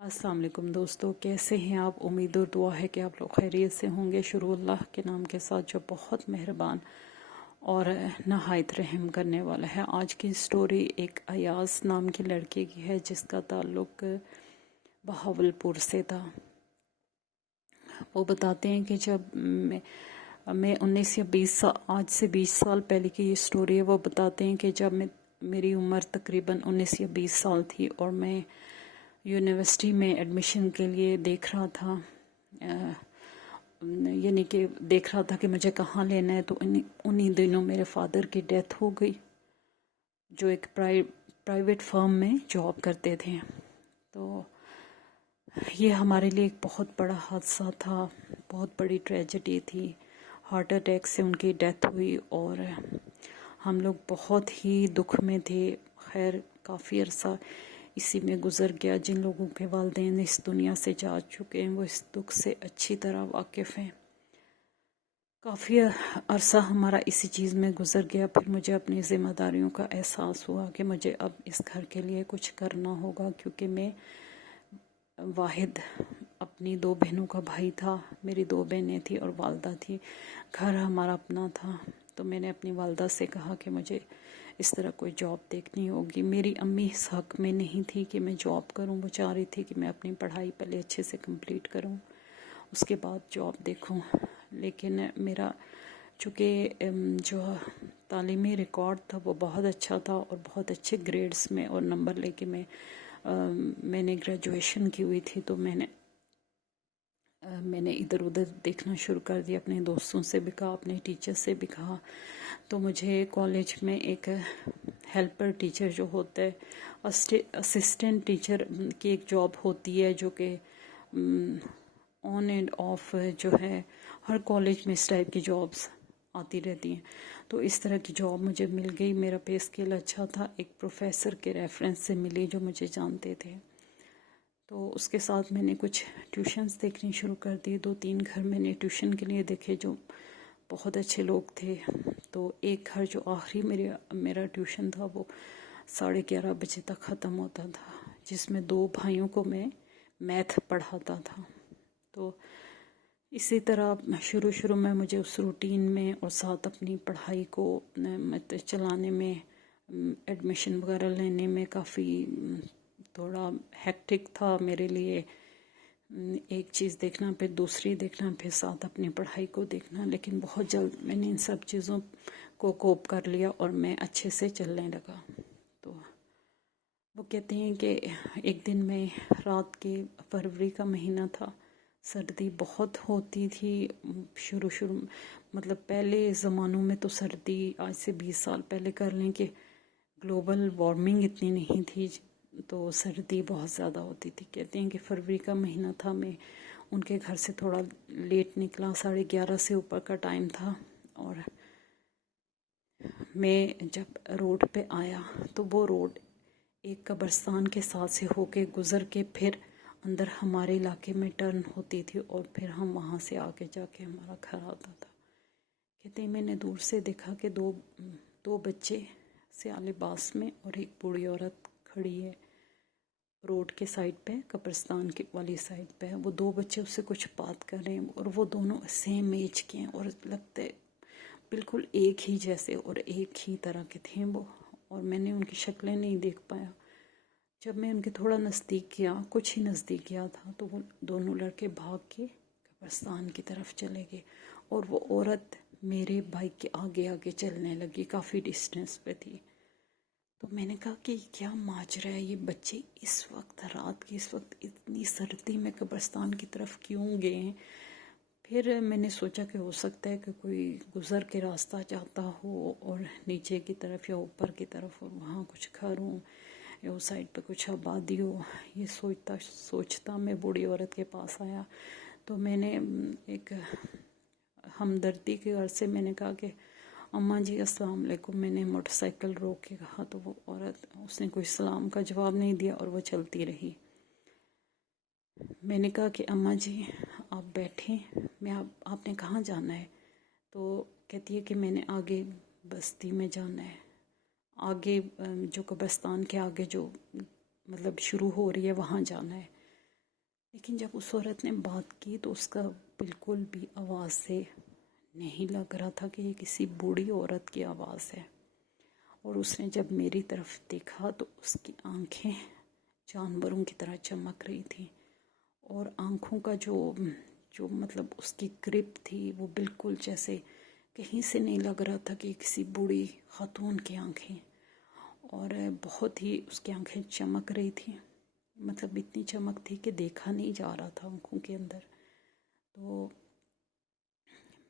अस्सलाम वालेकुम दोस्तों, कैसे हैं आप। उम्मीद और दुआ है कि आप लोग खैरियत से होंगे। शुरू अल्लाह के नाम के साथ जो बहुत मेहरबान और नहायत रहम करने वाला है। आज की स्टोरी एक अयाज नाम की लड़के की है जिसका ताल्लुक बहावलपुर से था। वो बताते हैं कि जब मैं 19 या 20 साल, आज से 20 साल पहले की ये स्टोरी है। वो बताते हैं कि जब मेरी उम्र तकरीबन 19 या 20 साल थी और मैं यूनिवर्सिटी में एडमिशन के लिए देख रहा था, यानी कि देख रहा था कि मुझे कहाँ लेना है, तो उन्हीं दिनों मेरे फादर की डेथ हो गई, जो एक प्राइवेट फर्म में जॉब करते थे। तो ये हमारे लिए एक बहुत बड़ा हादसा था, बहुत बड़ी ट्रेजेडी थी। हार्ट अटैक से उनकी डेथ हुई और हम लोग बहुत ही दुख में थे। खैर काफ़ी अरसा इसी में गुज़र गया। जिन लोगों के वालिदैन इस दुनिया से जा चुके हैं वो इस दुख से अच्छी तरह वाकिफ़ हैं। काफ़ी अरसा हमारा इसी चीज़ में गुज़र गया। फिर मुझे अपनी ज़िम्मेदारियों का एहसास हुआ कि मुझे अब इस घर के लिए कुछ करना होगा, क्योंकि मैं वाहिद अपनी 2 बहनों का भाई था। मेरी 2 बहनें थी और वालदा थी। घर हमारा अपना था। तो मैंने अपनी वालदा से कहा कि मुझे इस तरह कोई जॉब देखनी होगी। मेरी अम्मी इस हक़ में नहीं थी कि मैं जॉब करूं। वो चाह रही थी कि मैं अपनी पढ़ाई पहले अच्छे से कंप्लीट करूं, उसके बाद जॉब देखूं। लेकिन मेरा चूँकि जो तालीमी रिकॉर्ड था वो बहुत अच्छा था और बहुत अच्छे ग्रेड्स में और नंबर लेके मैंने ग्रेजुएशन की हुई थी। तो मैंने इधर उधर देखना शुरू कर दिया। अपने दोस्तों से भी कहा, अपने टीचर से भी कहा। तो मुझे कॉलेज में एक हेल्पर टीचर जो होता है, असिस्टेंट टीचर की एक जॉब होती है, जो कि ऑन एंड ऑफ जो है हर कॉलेज में इस टाइप की जॉब्स आती रहती हैं। तो इस तरह की जॉब मुझे मिल गई। मेरा पे स्केल अच्छा था। एक प्रोफेसर के रेफरेंस से मिली जो मुझे जानते थे। तो उसके साथ मैंने कुछ ट्यूशन्स देखनी शुरू कर दी। 2-3 घर मैंने ट्यूशन के लिए देखे जो बहुत अच्छे लोग थे। तो एक घर जो आखिरी मेरा ट्यूशन था वो 11:30 बजे तक ख़त्म होता था, जिसमें 2 भाइयों को मैं मैथ पढ़ाता था। तो इसी तरह शुरू में मुझे उस रूटीन में और साथ अपनी पढ़ाई को मतलब चलाने में, एडमिशन वगैरह लेने में काफ़ी थोड़ा हेक्टिक था मेरे लिए। एक चीज़ देखना, फिर दूसरी देखना, फिर साथ अपनी पढ़ाई को देखना। लेकिन बहुत जल्द मैंने इन सब चीज़ों को कोप कर लिया और मैं अच्छे से चलने लगा। तो वो कहते हैं कि एक दिन में रात के फरवरी का महीना था, सर्दी बहुत होती थी। शुरू मतलब पहले ज़मानों में तो सर्दी, आज से 20 साल पहले कर लें कि ग्लोबल वार्मिंग इतनी नहीं थी, तो सर्दी बहुत ज़्यादा होती थी। कहते हैं कि फरवरी का महीना था। मैं उनके घर से थोड़ा लेट निकला, 11:30 से ऊपर का टाइम था। और मैं जब रोड पे आया तो वो रोड एक कब्रिस्तान के साथ से होके गुज़र के फिर अंदर हमारे इलाके में टर्न होती थी और फिर हम वहाँ से आगे जाके हमारा घर आता था। कहते हैं मैंने दूर से देखा कि दो बच्चे सियाह लिबास में और एक बूढ़ी औरत खड़ी है रोड के साइड पे, कब्रिस्तान की वाली साइड पे है। वो 2 बच्चे उससे कुछ बात कर रहे हैं और वो दोनों सेम एज के हैं और लगते बिल्कुल एक ही जैसे और एक ही तरह के थे वो। और मैंने उनकी शक्लें नहीं देख पाया। जब मैं उनके थोड़ा नज़दीक गया, कुछ ही नज़दीक गया था, तो वो दोनों लड़के भाग के कब्रिस्तान की तरफ चले गए और वो औरत मेरे बाइक के आगे आगे चलने लगी, काफ़ी डिस्टेंस पे थी। तो मैंने कहा कि क्या माजरा है, ये बच्चे इस वक्त रात की इस वक्त इतनी सर्दी में कब्रिस्तान की तरफ क्यों गए हैं। फिर मैंने सोचा कि हो सकता है कि कोई गुज़र के रास्ता जाता हो और नीचे की तरफ या ऊपर की तरफ और वहाँ कुछ घर हो या उस साइड पे कुछ आबादी हो। ये सोचता मैं बूढ़ी औरत के पास आया। तो मैंने एक हमदर्दी के घर से मैंने कहा कि अम्मा जी अस्सलाम वालेकुम। मैंने मोटरसाइकिल रोक के कहा तो वो औरत, उसने कोई सलाम का जवाब नहीं दिया और वो चलती रही। मैंने कहा कि अम्मा जी आप बैठें, आपने कहाँ जाना है। तो कहती है कि मैंने आगे बस्ती में जाना है, आगे जो कब्रिस्तान के आगे जो मतलब शुरू हो रही है वहाँ जाना है। لیکن جب اس عورت نے بات کی تو اس کا بالکل بھی آواز سے نہیں لگ رہا تھا کہ یہ کسی بوڑھی عورت کی آواز ہے. اور اس نے جب میری طرف دیکھا تو اس کی آنکھیں جانوروں کی طرح چمک رہی تھیں، اور آنکھوں کا جو مطلب اس کی گرپ تھی وہ بالکل جیسے کہیں سے نہیں لگ رہا تھا کہ کسی بوڑھی خاتون کی آنکھیں. اور بہت ہی اس کی آنکھیں چمک رہی تھیں، مطلب اتنی چمک تھی کہ دیکھا نہیں جا رہا تھا آنکھوں کے اندر. تو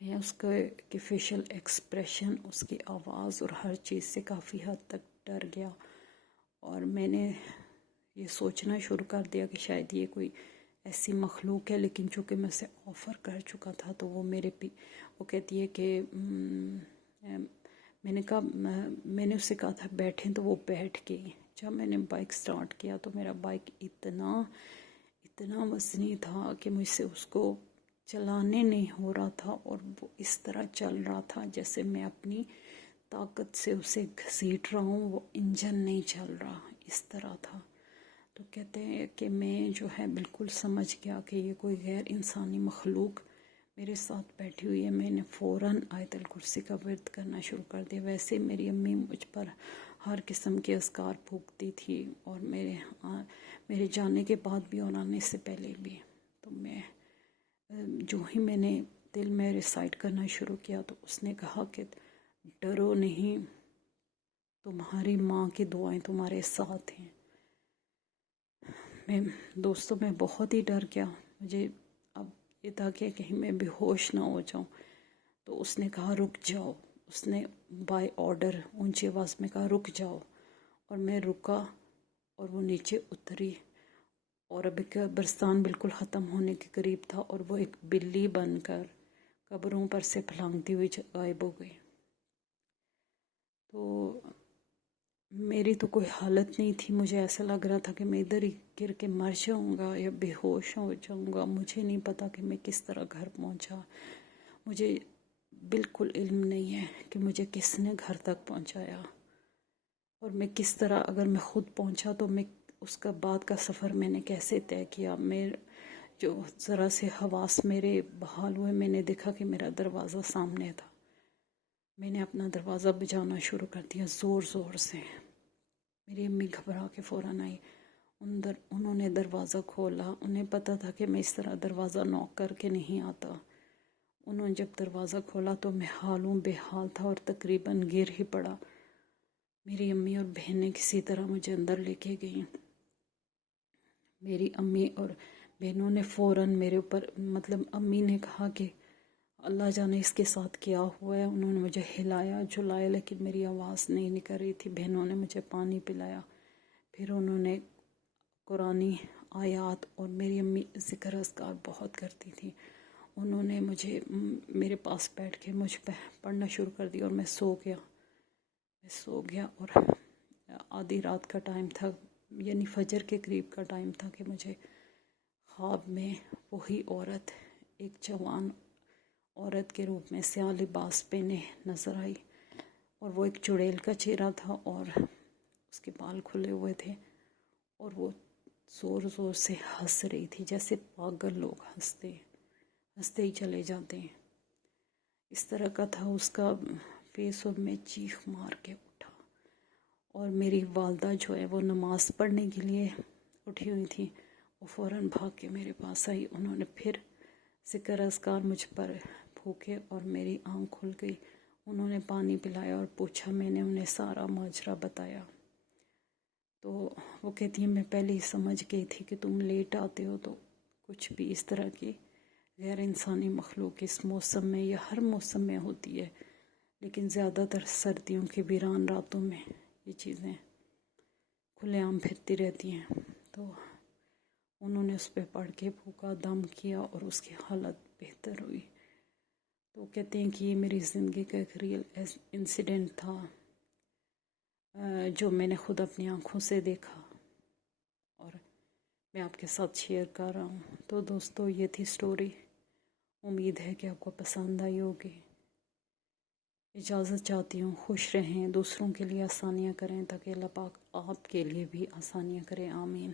میں اس کے فیشل ایکسپریشن، اس کی آواز اور ہر چیز سے کافی حد تک ڈر گیا، اور میں نے یہ سوچنا شروع کر دیا کہ شاید یہ کوئی ایسی مخلوق ہے. لیکن چونکہ میں اسے آفر کر چکا تھا تو وہ وہ کہتی ہے کہ میں نے اس سے کہا تھا بیٹھیں، تو وہ بیٹھ گئی. جب میں نے بائک سٹارٹ کیا تو میرا بائک اتنا وزنی تھا کہ مجھ سے اس کو چلانے نہیں ہو رہا تھا، اور وہ اس طرح چل رہا تھا جیسے میں اپنی طاقت سے اسے گھسیٹ رہا ہوں، وہ انجن نہیں چل رہا، اس طرح تھا. تو کہتے ہیں کہ میں جو ہے بالکل سمجھ گیا کہ یہ کوئی غیر انسانی مخلوق میرے ساتھ بیٹھی ہوئی ہے. میں نے فوراً آیت الکرسی کا ورد کرنا شروع کر دیا. ویسے میری امی مجھ پر ہر قسم کے اذکار پھونکتی تھی، اور میرے جانے کے بعد بھی اور آنے سے پہلے بھی. تو جو ہی میں نے دل میں ریسائٹ کرنا شروع کیا تو اس نے کہا کہ ڈرو نہیں، تمہاری ماں کی دعائیں تمہارے ساتھ ہیں. میں بہت ہی ڈر گیا. مجھے اب یہ تھا کہ کہیں میں بے ہوش نہ ہو جاؤں. تو اس نے کہا رک جاؤ. اس نے بائی آرڈر اونچی آواز میں کہا رک جاؤ، اور میں رکا، اور وہ نیچے اتری، اور ابھی قبرستان بالکل ختم ہونے کے قریب تھا، اور وہ ایک بلی بن کر قبروں پر سے پھلانگتی ہوئی غائب ہو گئی. تو میری تو کوئی حالت نہیں تھی. مجھے ایسا لگ رہا تھا کہ میں ادھر ہی گر کے مر جاؤں گا یا بے ہوش ہو جاؤں گا. مجھے نہیں پتا کہ میں کس طرح گھر پہنچا. مجھے بالکل علم نہیں ہے کہ مجھے کس نے گھر تک پہنچایا، اور میں کس طرح، اگر میں خود پہنچا تو میں اس کا بعد کا سفر میں نے کیسے طے کیا. جو ذرا سے حواس میرے بحال ہوئے، میں نے دیکھا کہ میرا دروازہ سامنے تھا. میں نے اپنا دروازہ بجانا شروع کر دیا زور زور سے. میری امی گھبرا کے فوراً آئی. انہوں نے دروازہ کھولا. انہیں پتہ تھا کہ میں اس طرح دروازہ نوک کر کے نہیں آتا. انہوں نے جب دروازہ کھولا تو میں حالوں بے حال تھا اور تقریباً گر ہی پڑا. میری امی اور بہنیں کسی طرح مجھے اندر لے کے گئیں. میری امی اور بہنوں نے فوراً میرے اوپر، مطلب امی نے کہا کہ اللہ جانے اس کے ساتھ کیا ہوا ہے. انہوں نے مجھے ہلایا جلایا، لیکن میری آواز نہیں نکل رہی تھی. بہنوں نے مجھے پانی پلایا. پھر انہوں نے قرآنی آیات، اور میری امی ذکر اذکار بہت کرتی تھی، انہوں نے میرے پاس بیٹھ کے مجھ پہ پڑھنا شروع کر دیا، اور میں سو گیا. اور آدھی رات کا ٹائم تھا، یعنی فجر کے قریب کا ٹائم تھا کہ مجھے خواب میں وہی عورت، ایک جوان عورت کے روپ میں سیاہ لباس پہنے نظر آئی، اور وہ ایک چڑیل کا چہرہ تھا، اور اس کے بال کھلے ہوئے تھے، اور وہ زور زور سے ہنس رہی تھی جیسے پاگل لوگ ہنستے ہی چلے جاتے ہیں. اس طرح کا تھا اس کا فیس. اور میں چیخ مار کے اٹھا، اور میری والدہ جو ہے وہ نماز پڑھنے کے لیے اٹھی ہوئی تھی. وہ فوراً بھاگ کے میرے پاس آئی. انہوں نے پھر ذکر اذکار مجھ پر پھونکے، اور میری آنکھ کھل گئی. انہوں نے پانی پلایا اور پوچھا. میں نے انہیں سارا ماجرا بتایا. تو وہ کہتی ہیں میں پہلے ہی سمجھ گئی تھی کہ تم لیٹ آتے ہو تو کچھ بھی اس طرح کی غیر انسانی مخلوق اس موسم میں یا ہر موسم میں ہوتی ہے، لیکن زیادہ تر سردیوں کی ویران راتوں میں یہ چیزیں کھلے عام پھرتی رہتی ہیں. تو انہوں نے اس پہ پڑھ کے پھونکا، دم کیا، اور اس کی حالت بہتر ہوئی. تو کہتے ہیں کہ یہ میری زندگی کا ایک ریئل انسیڈنٹ تھا جو میں نے خود اپنی آنکھوں سے دیکھا، اور میں آپ کے ساتھ شیئر کر رہا ہوں. تو دوستو یہ تھی سٹوری. امید ہے کہ آپ کو پسند آئی ہوگی. اجازت چاہتی ہوں. خوش رہیں، دوسروں کے لیے آسانیاں کریں تاکہ اللہ پاک آپ کے لیے بھی آسانیاں کریں. آمین.